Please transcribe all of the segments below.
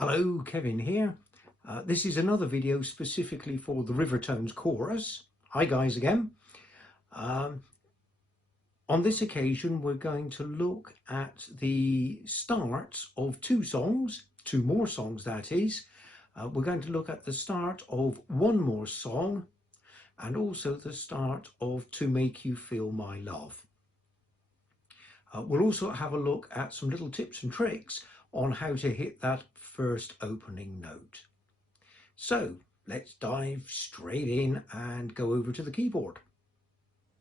Hello, Kevin here. This is another video specifically for the Rivertones Chorus. Hi guys again. On this occasion we're going to look at the start of two more songs that is. We're going to look at the start of One More Song and also the start of To Make You Feel My Love. We'll also have a look at some little tips and tricks on how to hit that first opening note. So let's dive straight in and go over to the keyboard.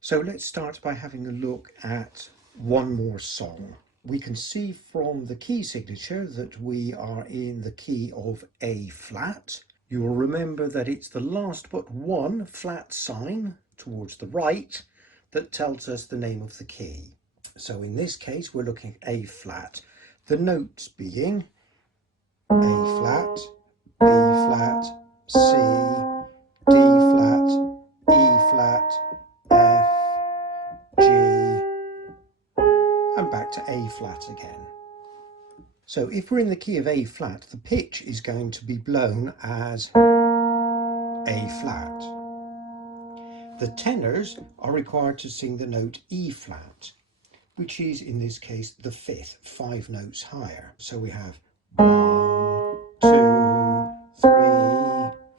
So let's start by having a look at One More Song. We can see from the key signature that we are in the key of A flat. You will remember that it's the last but one flat sign towards the right that tells us the name of the key. So in this case we're looking at A flat. The notes being A flat, B flat, C, D flat, E flat, F, G, and back to A flat again. So if we're in the key of A flat, the pitch is going to be blown as A flat. The tenors are required to sing the note E flat, which is in this case the fifth, 5 notes higher. So we have 1, 2, 3,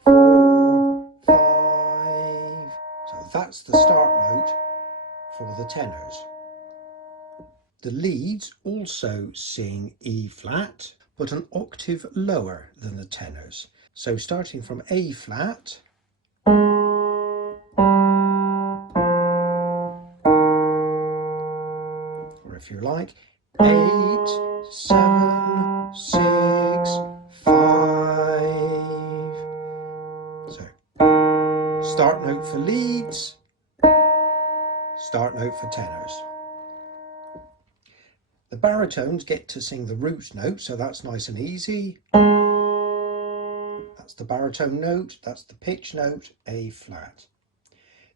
4, 5. So that's the start note for the tenors. The leads also sing E flat, but an octave lower than the tenors. So starting from A flat, if you like, 8, 7, 6, 5. So, start note for leads, start note for tenors. The baritones get to sing the root note, so that's nice and easy. That's the baritone note, that's the pitch note, A flat.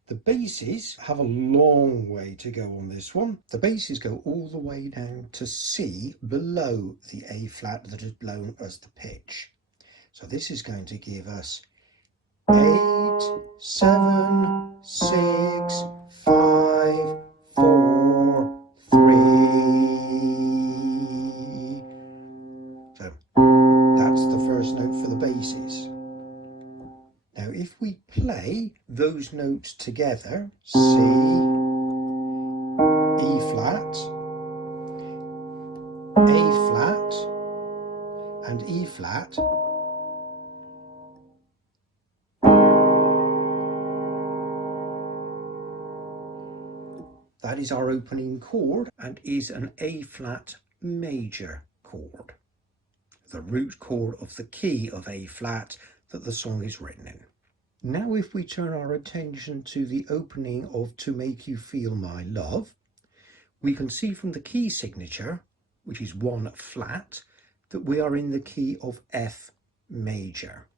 The basses have a long way to go on this one. The basses go all the way down to C below the A flat that is blown as the pitch. So this is going to give us 8, 7, 6, 5, 4, 3. So that's the first note for the basses. Now if we play those notes together, C, E flat, A flat and E flat, that is our opening chord and is an A flat major chord, the root chord of the key of A flat that the song is written in. Now if we turn our attention to the opening of To Make You Feel My Love, we can see from the key signature, which is 1 flat, that we are in the key of F major.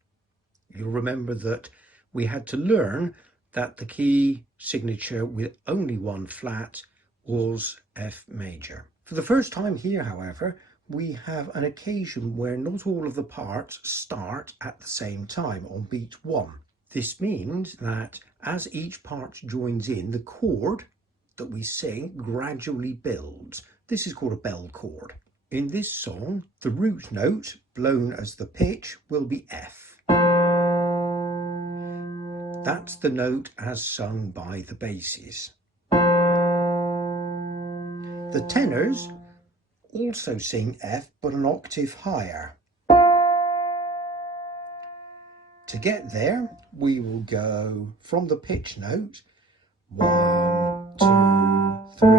You'll remember that we had to learn that the key signature with only 1 flat was F major. For the first time here, however, we have an occasion where not all of the parts start at the same time on beat 1. This means that as each part joins in, the chord that we sing gradually builds. This is called a bell chord. In this song, the root note, blown as the pitch, will be F. That's the note as sung by the basses. The tenors also sing F, but an octave higher. To get there, we will go from the pitch note 1, 2, 3,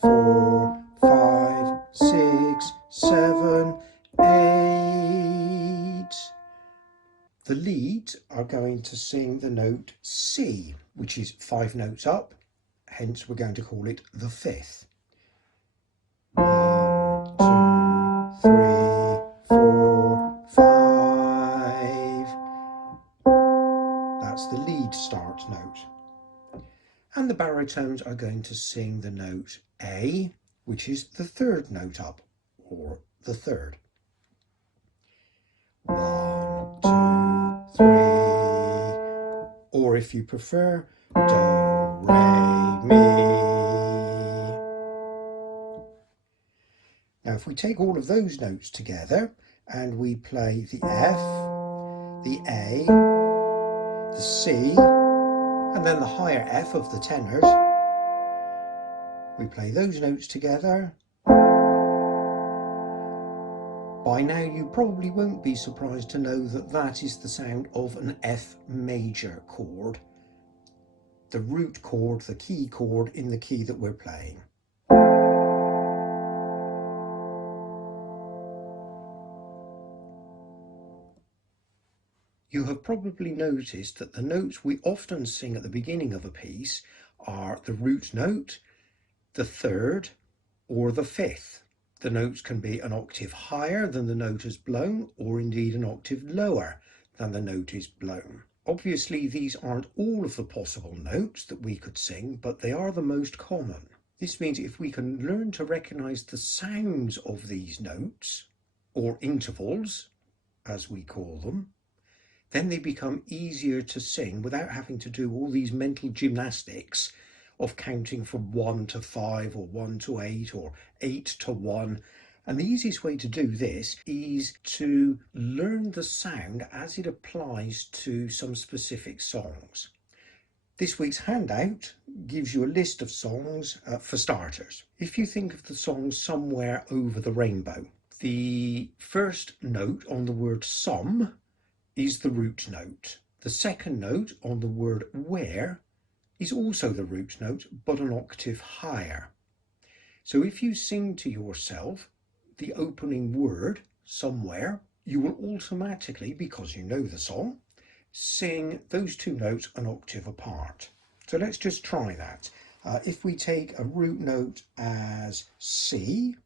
4, 5, 6, 7, 8. The leads are going to sing the note C, which is 5 notes up, hence we're going to call it the fifth. 1, 2, 3, 4, 5. That's the lead start note. And the baritones are going to sing the note A, which is the 3rd note up, or the 3rd. 1, 2, 3, or if you prefer, do, re, mi. Now if we take all of those notes together and we play the F, the A, the C, and then the higher F of the tenors, we play those notes together. By now you probably won't be surprised to know that that is the sound of an F major chord, the root chord, the key chord in the key that we're playing. You have probably noticed that the notes we often sing at the beginning of a piece are the root note, the third, or the fifth. The notes can be an octave higher than the note is blown, or indeed an octave lower than the note is blown. Obviously, these aren't all of the possible notes that we could sing, but they are the most common. This means if we can learn to recognize the sounds of these notes, or intervals, as we call them, then they become easier to sing without having to do all these mental gymnastics of counting from 1 to 5 or 1 to 8 or 8 to 1. And the easiest way to do this is to learn the sound as it applies to some specific songs. This week's handout gives you a list of songs for starters. If you think of the song Somewhere Over the Rainbow, the first note on the word some is the root note. The second note on the word where is also the root note, but an octave higher. So if you sing to yourself the opening word, somewhere, you will automatically, because you know the song, sing those two notes an octave apart. So let's just try that. If we take a root note as C,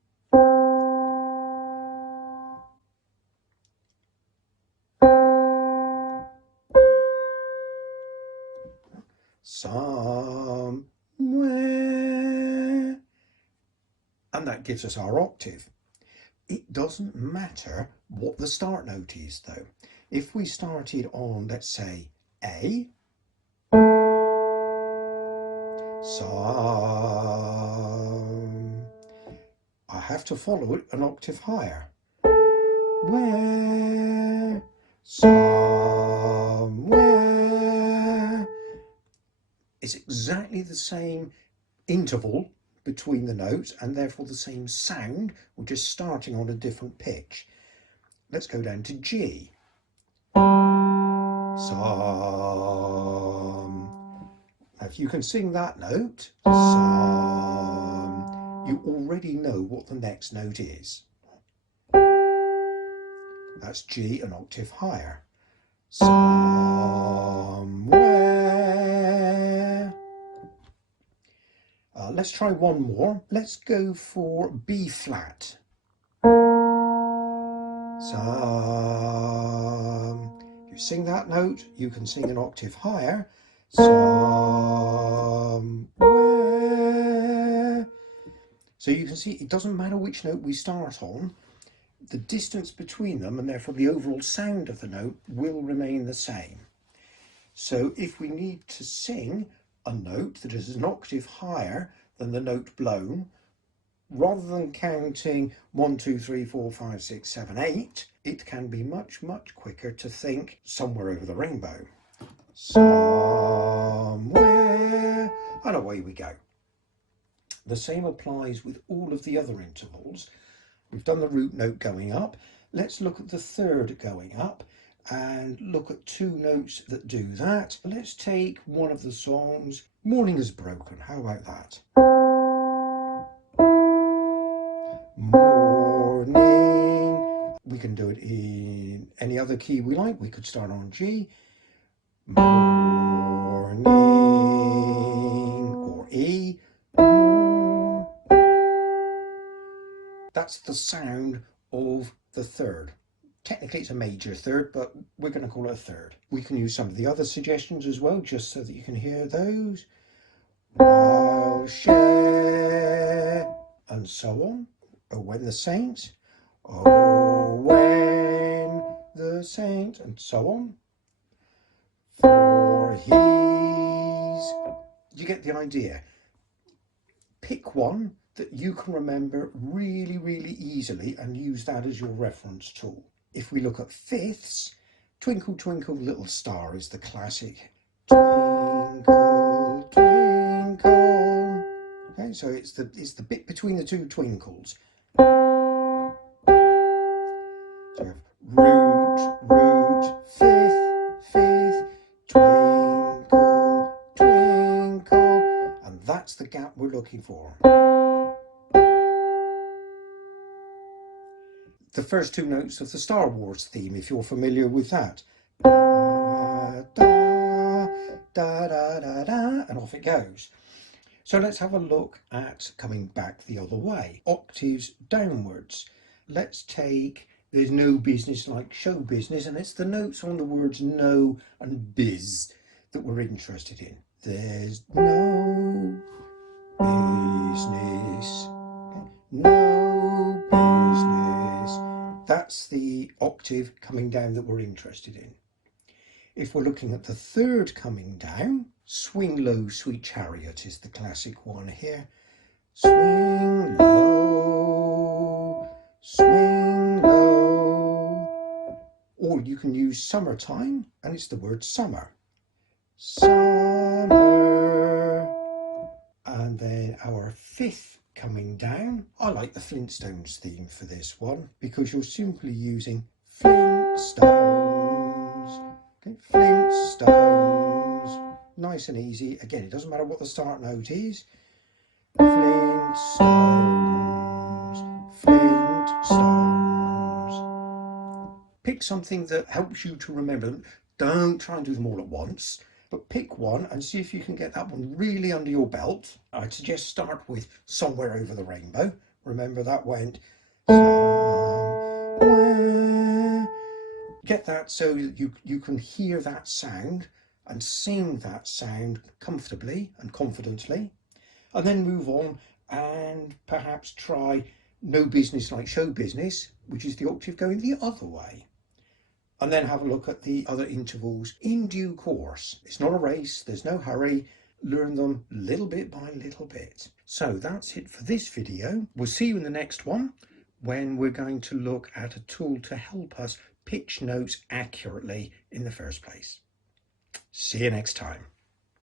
somewhere, and that gives us our octave. It doesn't matter what the start note is though. If we started on, let's say, A, some, I have to follow it an octave higher. Where, somewhere. It's exactly the same interval between the notes and therefore the same sound. We're just starting on a different pitch. Let's go down to G. Some. Now if you can sing that note, some, you already know what the next note is. That's G, an octave higher. Somewhere. Let's try one more. Let's go for B flat. Some. You sing that note, you can sing an octave higher. Somewhere. So you can see it doesn't matter which note we start on, the distance between them and therefore the overall sound of the note will remain the same. So if we need to sing a note that is an octave higher than the note blown, rather than counting 1, 2, 3, 4, 5, 6, 7, 8, it can be much, much quicker to think Somewhere Over the Rainbow. Somewhere, and away we go. The same applies with all of the other intervals. We've done the root note going up. Let's look at the third going up and look at two notes that do that. Let's take one of the songs, Morning Is Broken. How about that? Morning. We can do it in any other key we like. We could start on G. Morning, or E. That's the sound of the third. Technically it's a major third, but we're going to call it a third. We can use some of the other suggestions as well, just so that you can hear those. While share, and so on. Oh, when the saints. Oh, when the saint, and so on. For he's... You get the idea. Pick one that you can remember really, really easily and use that as your reference tool. If we look at fifths, Twinkle Twinkle Little Star is the classic. Twinkle, twinkle. Okay, so it's the bit between the two twinkles. So you have root, root, fifth, fifth, twinkle, twinkle, and that's the gap we're looking for. The first two notes of the Star Wars theme, if you're familiar with that. Da, da, da, da, da, da, and off it goes. So let's have a look at coming back the other way. Octaves downwards. Let's take There's No Business Like Show Business, and it's the notes on the words no and biz that we're interested in. There's no business, no business. That's the octave coming down that we're interested in. If we're looking at the third coming down, Swing Low, Sweet Chariot is the classic one here. Swing low, swing low. Or you can use Summertime, and it's the word summer. Summer. And then our fifth coming down, I like the Flintstones theme for this one, because you're simply using Flintstones. Okay, Flintstones. Nice and easy. Again, it doesn't matter what the start note is. Flintstones, Flintstones. Pick something that helps you to remember them. Don't try and do them all at once, but pick one and see if you can get that one really under your belt. I'd suggest start with Somewhere Over the Rainbow. Remember that went somewhere. Get that so you can hear that sound and sing that sound comfortably and confidently, and then move on and perhaps try No Business Like Show Business, which is the octave going the other way, and then have a look at the other intervals in due course. It's not a race, there's no hurry. Learn them little bit by little bit. So that's it for this video. We'll see you in the next one, when we're going to look at a tool to help us pitch notes accurately in the first place. See you next time.